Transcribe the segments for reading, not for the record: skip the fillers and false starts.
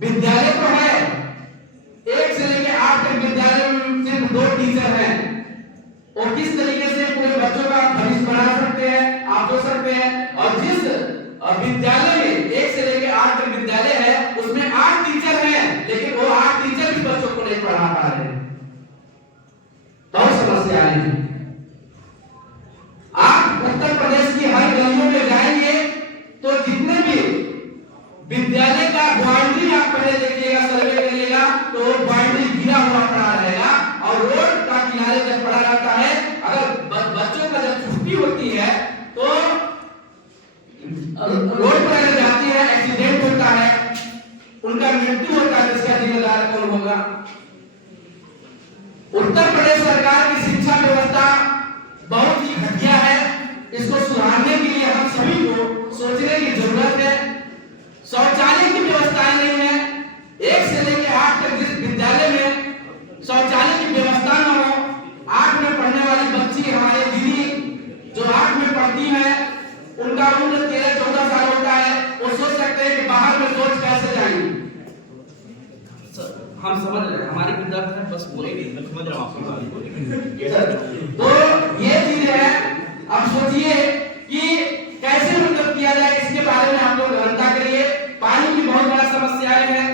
विद्यालय तो है, 1 से लेकर 8 तक विद्यालय में सिर्फ 2 टीचर हैं। और किस तरीके से पूरे बच्चों का भविष्य बना सकते हैं, आप सोच सकते हैं। और जिस विद्यालय में 1 से लेकर 8 तक विद्यालय है, उसमें 8 टीचर हैं, लेकिन वो 8 टीचर भी बच्चों को नहीं पढ़ा पा रहे हैं। बहुत समस्या है। आप उत्तर प्रदेश की हर गलियों में जाएंगे तो जितने भी विद्यालय का बाउंड्री आप पहले देखिएगा, सर्वे करिएगा, तो बाउंड्री घिरा हुआ पड़ा रहेगा। और रोड का किनारे जब पड़ा रहता है, अगर बच्चों का जब छुट्टी होती है तो रोड पर अगर जाती है, एक्सीडेंट होता है, उनका मृत्यु होता है, इसका जिम्मेदार कौन होगा? उत्तर प्रदेश सरकार की शिक्षा व्यवस्था बहुत ही घटिया है। इसको सुधारने के लिए हम सभी को सोचने की जरूरत है। शौचालय की व्यवस्थाएं नहीं है। 1 से लेकर 8 तक जिस विद्यालय में शौचालय की व्यवस्था न हो, 8 में पढ़ने वाली बच्ची हमारे दीदी जो 8 में पढ़ती है, उनका उम्र 13-14 साल होता है। वो सोच सकते हैं कि बाहर में सोच कैसे जाएंगे। हम समझ रहे हैं, हमारी विद्यार्थी है, बस बोलेंगे, समझ रहा हूं तो ये चीज है। अब सोचिए कि कैसे मतलब किया जाए, इसके बारे में आप लोग गहनता करिए। पानी की बहुत बड़ा समस्याएं हैं।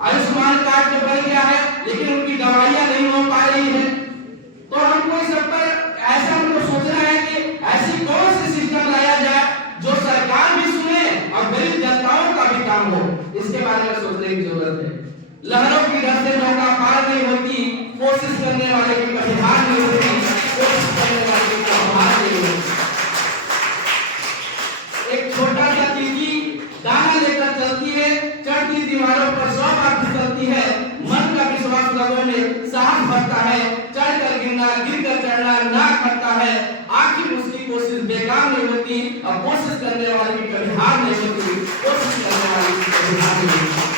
आयुष्मान कार्ड तो बन गया है, लेकिन उनकी दवाइयां नहीं हो पा रही है। तो हमको इस पर ऐसा हमको सोचना है कि ऐसी कौन सी सिस्टम लाया जाए जो सरकार भी सुने और गरीब जनताओं का भी काम हो। इसके बारे में सोचने की जरूरत है। लहरों की डर से नौका पार नहीं होती, कोशिश करने वाले की कभी हार नहीं होती, कोशिश करने वाले की कभी हार नहीं होती। एक छोटा सा चीजी दाना लेकर चलती है, चढ़ती दीवारों पर 100 बार फिसलती है। मन का विश्वास लोगों में साहस भरता है, चढ़कर गिरना, गिरकर चढ़ना ना करता है। आखिर उसकी कोशिश बेकार नहीं होती, और कोशिश करने वाले की कभी हार नहीं होती, कोशिश करने वाले की कभी हार नहीं होती।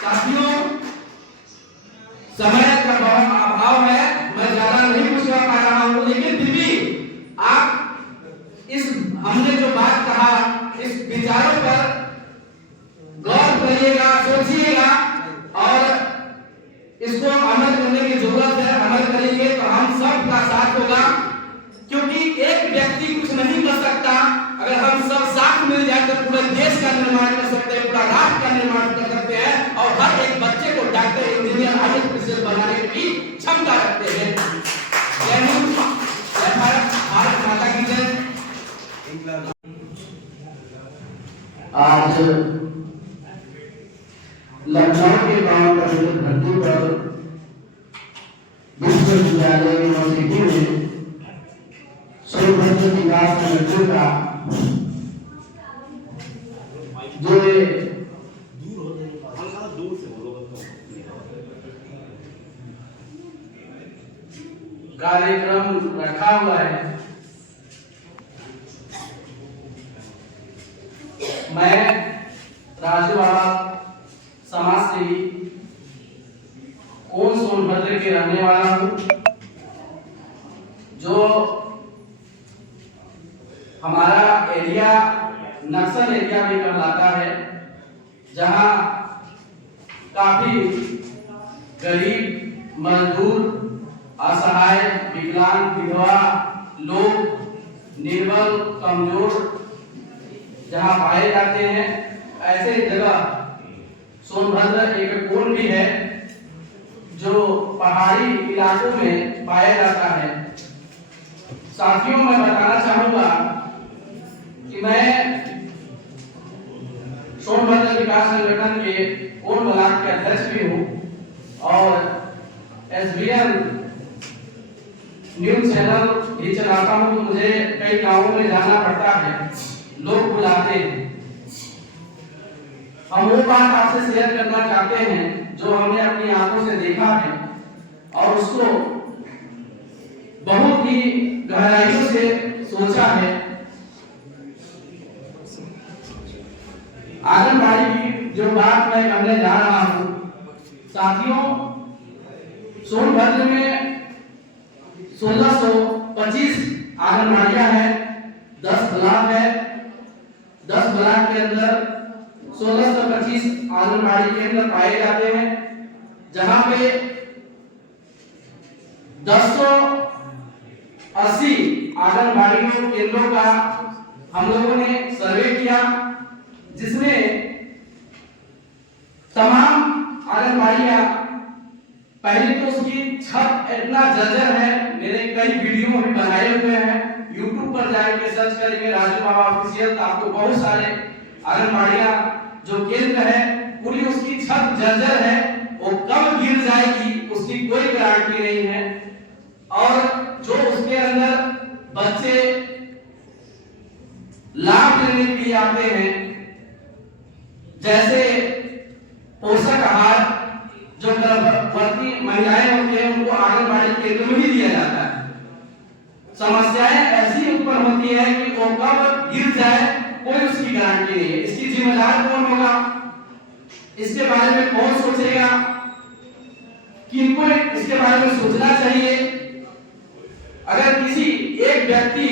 साथियों, समय का बहुत अभाव है, मैं ज्यादा नहीं कुछ कर पा रहा हूं, लेकिन फिर भी आप इस हमने जो बात कहा, इस विचारों पर गौर करिएगा, सोचिएगा और इसको अमल करने की जरूरत है। अमल करेंगे तो हम सब का साथ होगा, क्योंकि एक व्यक्ति कुछ नहीं कर सकता। अगर हम सब साथ मिल जाए तो पूरे देश का निर्माण कर सकते हैं, पूरा राष्ट्र का निर्माण कर सकते हैं, और हर एक बच्चे को डॉक्टर, इंजीनियर, आईएएस बनाने की भी क्षमता रखते हैं। जय हिंद, जय भारत, भारत माता की जय। आज लखनऊ के गांव परिषद धरती पर विश्वविद्यालय यूनिवर्सिटी में सोनभद्र विकास संगठन का जो कार्यक्रम रखा हुआ है, मैं राजू बाबा समाज सेवी कोन सोनभद्र के रहने वाला हूं, जो हमारा एरिया नक्सल एरिया भी कहलाता है, जहां काफी गरीब, मजदूर, असहाय, विकलांग, विधवा लोग, निर्बल, कमजोर जहां पाए जाते हैं, ऐसे जगह सोनभद्र एक कोण भी है जो पहाड़ी इलाकों में पाया जाता है। साथियों, मैं बताना चाहूंगा कि मैं सोनभद्र विकास संगठन के कोण ब्लॉक के अध्यक्ष भी हूँ और एसबीएन न्यूज चैनल भी चलाता हूँ। तो मुझे कई गांवों में जाना पड़ता है, लोग बुलाते हैं। हम वो बात आपसे शेयर करना चाहते हैं जो हमने अपनी आंखों से देखा है और उसको बहुत ही गहराइयों से सोचा है। आंगनबाड़ी की जो बात मैं करने जा रहा हूं, साथियों, सोनभद्र में 1625 आंगनबाड़ियां हैं, 10 ब्लॉक है। 10 ब्लॉक के अंदर 1625 आंगनबाड़ी केंद्र पाए जाते हैं, जहां पे 1080 आंगनबाड़ी केंद्रों का हम लोगों ने सर्वे किया, जिसमें तमाम आंगनबाड़ियां, पहले तो उसकी छत इतना जर्जर है, मैंने कई वीडियो भी बनाए हुए हैं, YouTube पर जाके सर्च करेंगे राजू बाबा ऑफिशियल, तो आपको बहुत सारे आंगनबाड़ियां जो केंद्र है पूरी उसकी छत जर्जर है, वो कब गिर जाएगी उसकी कोई गारंटी नहीं है। और जो उसके अंदर बच्चे लाभ लेने के लिए आते हैं, जैसे पोषक आहार, जो गर्भवती महिलाएं होती हैं उनको आंगनबाड़ी केंद्र में ही दिया जाता है। समस्याएं ऐसी उत्पन्न होती है कि वो कब गिर जाए कोई उसकी गारंटी नहीं है। इसकी जिम्मेदार कौन होगा, इसके बारे में कौन सोचेगा, किनको इसके बारे में सोचना चाहिए। अगर किसी एक व्यक्ति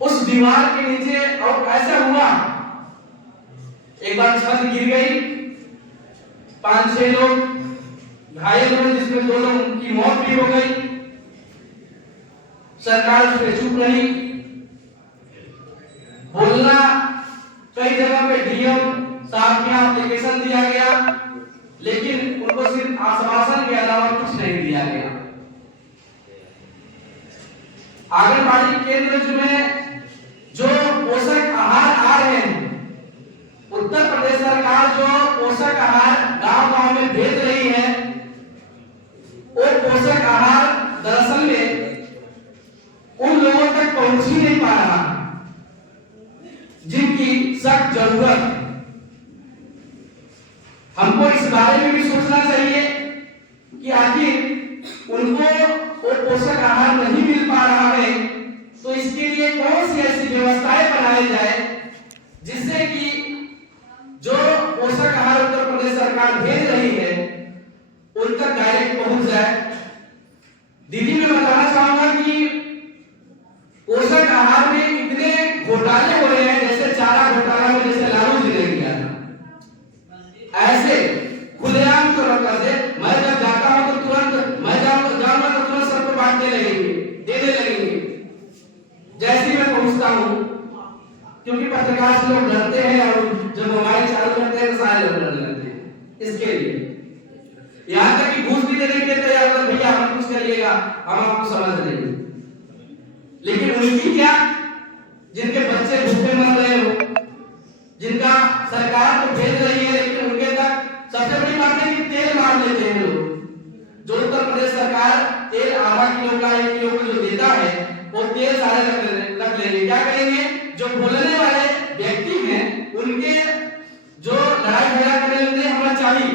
उस दीवार के नीचे, और ऐसा हुआ एक बार छत गिर गई, 5-6 लोग घायल हुए, जिसमें 2 लोगों की मौत भी हो गई, सरकार उस पर चुप रही। बोलना कई जगह पे डीएम साहब के एप्लीकेशन दिया गया, लेकिन उनको सिर्फ आश्वासन के अलावा कुछ नहीं दिया गया। आंगनबाड़ी केंद्र में जो पोषक आहार आ रहे हैं, उत्तर प्रदेश सरकार जो पोषक आहार गांव-गांव में भेज रही है, वो पोषक आहार दरअसल में उन लोगों तक पहुंच ही नहीं पा रहा जिनकी सख्त जरूरत है। हमको इस बारे में भी सोचना चाहिए कि आखिर उनको वो पोषक आहार नहीं मिल पा रहा है, तो इसके लिए कौन सी ऐसी व्यवस्थाएं बनाई जाए जिससे कि जो पोषक आहार उत्तर प्रदेश सरकार भेज रही है उन तक डायरेक्ट पहुंच जाए। दीदी, मैं बताना चाहूंगा कि पोषक आहार में इतने घोटाले हो रहे हैं, जैसे चारा घोटाला में जैसे लालू जी ने किया था, ऐसे खुलेआम तो रखा से मैं जब जाता हूं तो तुरंत मैं जाऊंगा तो तुरंत सबको बांटने लगेंगे, देने लगेंगे जैसे मैं पहुंचता हूं, क्योंकि पत्रकार से लोग डरते हैं और जब मोबाइल चालू करते हैं तो सारे लोग डरने लगते हैं। इसके लिए यहां तक कि घूस भी देने के लिए तैयार हो, भैया हम कुछ करिएगा, हम आपको समझ लेंगे। लेकिन उनकी क्या, जिनके बच्चे भूखे मर रहे हो, जिनका सरकार तो भेज रही है, लेकिन उनके तक सबसे बड़ी बात है कि तेल मार लेते हैं लोग। जो उत्तर प्रदेश सरकार तेल आधा किलो का 1 किलो को जो देता है, वो तेल सारे रख लेंगे। क्या करेंगे, जो बोलने वाले व्यक्ति हैं उनके जो लड़ाई झगड़ा करने लगते हैं हमें चाहिए,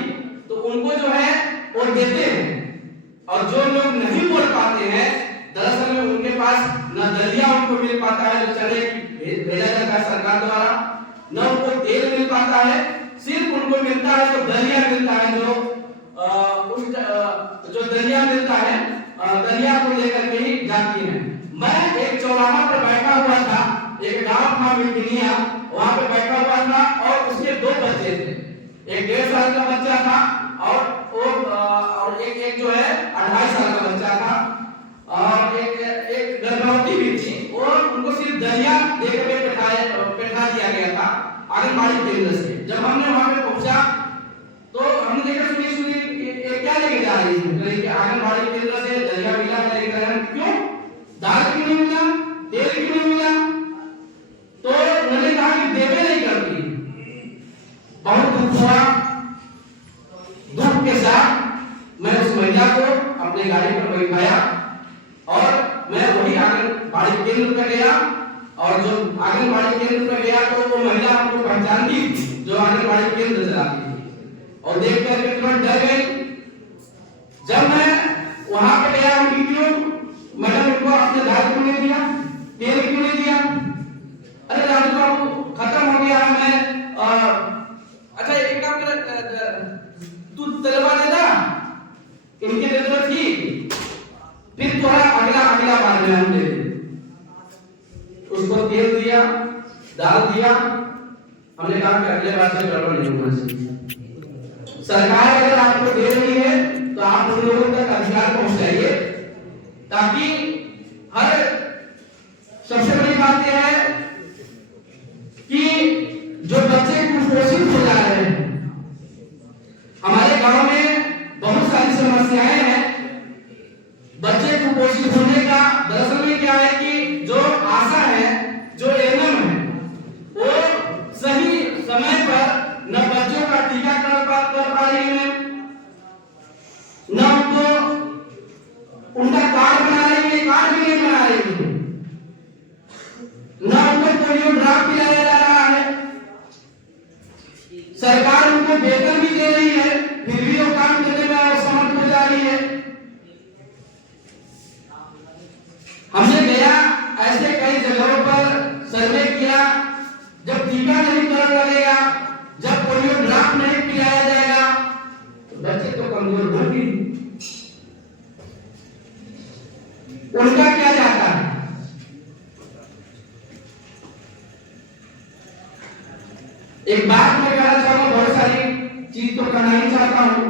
तो उनको जो है वो देते हैं। और जो लोग नहीं बोल पाते हैं, दरअसल में उनके पास न दलिया उनको मिल पाता है जो चने भेजा जाता है सरकार द्वारा, न उनको तेल मिल पाता है, सिर्फ उनको मिलता है जो दलिया मिलता है, जो दलिया मिलता है, दलिया को लेकर के ही जाती है। मैं एक चौराहा पर बैठा हुआ था, एक गांव था मिठनिया, वहां पे बैठा हुआ था और उसके 2 बच्चे थे, एक 1.5 साल का बच्चा था और एक जो है 2.5 साल का बच्चा था, और एक गर्भवती भी थी, और उनको सिर्फ दलिया देकर के बैठा दिया गया था आंगनबाड़ी केंद्र से। जब हमने वहां पे पहुंचा तो हमने देखा, सुनिए ये क्या लेके जा रही है, आंगनबाड़ी केंद्र से दलिया मिला, क्यों दाल क्यों नहीं मिला, तेल क्यों नहीं मिला? तो उन्होंने कहा कि देवे नहीं करती। बहुत दुख हुआ, दुख के साथ मैं उस महिला को अपने गाड़ी पर बैठाया और मैं वही आंगनबाड़ी केंद्र पर गया, और जो आंगनबाड़ी केंद्र पर गया तो वो महिला हमको पहचानती थी जो आंगनबाड़ी केंद्र चलाती थी, और देख करके तुरंत डर गई। जब मैं वहां पे गया, उनकी क्यों मैडम इनको आपने दाल क्यों नहीं दिया, तेल क्यों नहीं दिया? अरे राजू बाबू खत्म हो गया है, मैं अच्छा एक काम कर, तू तलवा देना, इनके दे दो, ठीक, फिर थोड़ा अगला बार में हम दे उसको तेल दिया, दाल दिया, हमने कहा कि अगले बार से गड़बड़ नहीं होना चाहिए। सरकार अगर आपको दे रही है तो आप उन लोगों तक अधिकार पहुंचाइए, ताकि हर सबसे बड़ी बात यह है कि जो बच्चे कुपोषित हो जा रहे हैं, हमारे गांव में बहुत सारी समस्याएं हैं बच्चे कुपोषित होने का। दरअसल में क्या है कि जो आशा है, जो एएनएम है, वो सही समय पर न बच्चों का टीकाकरण कर पा रही है, न उनको उनका कार्ड बना रही है, कार्ड भी नहीं बना रही है, न उनको पोलियो ड्रॉप पिलाया जा रहा है। सरकार उनको वेतन भी दे रही है, फिर भी वो काम करने में असमर्थ हो जा रही है। हमने गया ऐसे कई जगहों पर सर्वे किया, जब टीका नहीं करने लगेगा, जब पोलियो ड्रॉप नहीं पिलाया जाएगा तो बच्चे तो कमजोर होंगे। उनका क्या जाता है? एक बात मैं कहना चाहूंगा, बहुत सारी चीज तो कहना ही चाहता हूँ,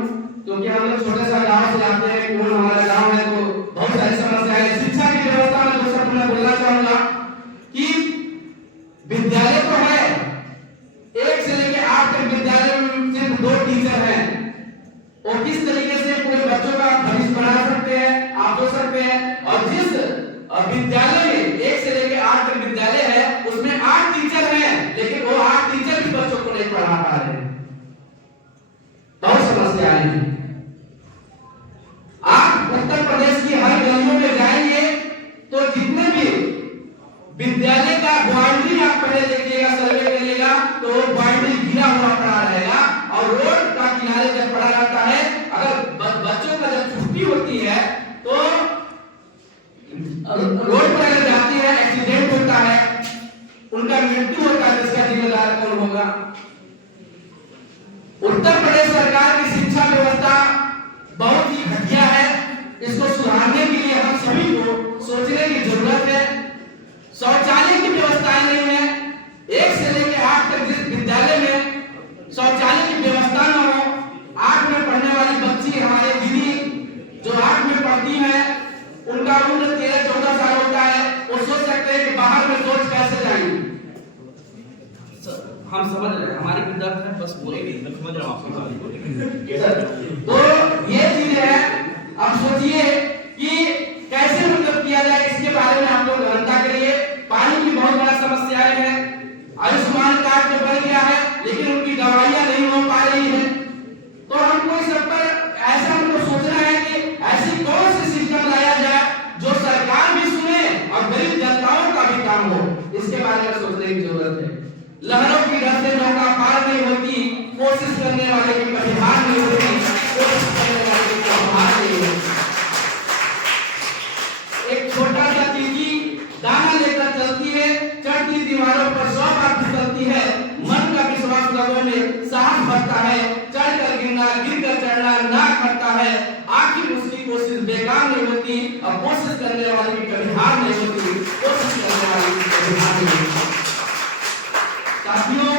क्योंकि हम लोग छोटे सा गांव से आते हैं, कौन हमारा गांव है, तो बहुत सारी समस्याएं हैं। शिक्षा की व्यवस्था में दोस्तों मैं बोलना चाहूंगा कि विद्यालय तो है, 1 से लेकर 8 तक विद्यालय में सिर्फ 2 टीचर हैं, और किस तरीके से पूरे बच्चों का भविष्य बना सकते हैं, आप सोच सकते हैं। और जिस विद्यालय में 1 से लेकर 8 तक विद्यालय है, उसमें 8 टीचर हैं, लेकिन वो 8 टीचर भी बच्चों को नहीं पढ़ा पा रहे हैं। बहुत समस्याएं हैं। आप उत्तर प्रदेश की हर गलियों में जाएंगे तो जितने भी विद्यालय का बाउंड्री आप पहले देखिएगा, सर्वे करिएगा, तो वो बाउंड्री घिरा हुआ पड़ा रहेगा, और रोड का किनारे जब पड़ा रहता है, अगर बच्चों का जब छुट्टी होती है तो रोड पर अगर जाती है, एक्सीडेंट होता है, उनका मृत्यु होता है, इसका जिम्मेदार कौन होगा? उत्तर प्रदेश सरकार की शिक्षा व्यवस्था बहुत ही घटिया है। इसको सुधारने के लिए हम सभी को सोचने की जरूरत है। शौचालय की व्यवस्थाएं नहीं है। 1 से लेकर 8 तक जिस विद्यालय में शौचालय की व्यवस्था न हो, 8 में पढ़ने वाली बच्ची, हमारे दीदी जो 8 में पढ़ती है, उनका उम्र 13-14 साल होता है, वो सोच सकते हैं कि बाहर में सोच कैसे जाएंगे। हम समझ रहे हैं, हमारे विद्यार्थी हैं, बस बोलेंगे, मैं समझ रहा हूँ आपकी बात। तो ये चीज है। अब सोचिए कि कैसे मतलब किया जाए, इसके बारे में आप लोग गहनता करिए। पानी की बहुत बड़ा समस्याएं हैं। आयुष्मान कार्ड तो बन गया है, लेकिन उनकी दवाइयां नहीं हो पा रही है। तो हमको इस सब पर ऐसा हमको सोचना है कि ऐसी कौन सी सिस्टम लाया जाए जो सरकार भी सुने और गरीब जनताओं का भी काम हो। इसके बारे में सोचने की जरूरत है। लहरों की डर से नौका पार नहीं होती, कोशिश करने वाले की कभी हार नहीं होती, कोशिश करने वाले की कभी हार नहीं होती। एक छोटा सा चीजी दाना लेकर चलती है, चढ़ती दीवारों पर 100 बार फिसलती है, मन का विश्वास लोगों में साहस बढ़ता है, चढ़कर गिरना, गिरकर चढ़ना ना करता है, आखिर उसकी कोशिश बेकार नहीं होती, और कोशिश करने वाले की कभी हार नहीं होती, कोशिश करने वाले की कभी हार नहीं होती। साथियों,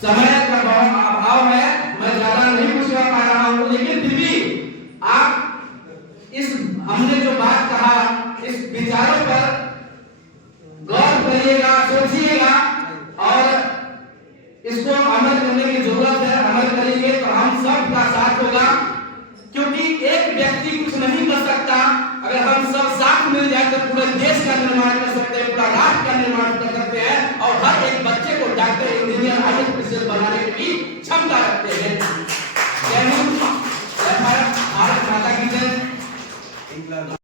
समय का बहुत अभाव है, मैं ज्यादा नहीं कुछ कह पा रहा हूं, लेकिन फिर भी आप इस हमने जो बात कहा, इस विचारों पर गौर करिएगा, सोचिएगा, और इसको अमल करने की जरूरत है। अमल करेंगे तो हम सब का साथ होगा, क्योंकि एक व्यक्ति कुछ नहीं कर सकता। अगर हम सब साथ मिल जाए तो पूरे देश का निर्माण कर सकते हैं, पूरा राष्ट्र का निर्माण कर सकते हैं, और हर एक बच्चे को डॉक्टर, इंजीनियर, आईएएस बनाने की क्षमता रखते हैं। जय हिंद, जय भारत, भारत माता की जय।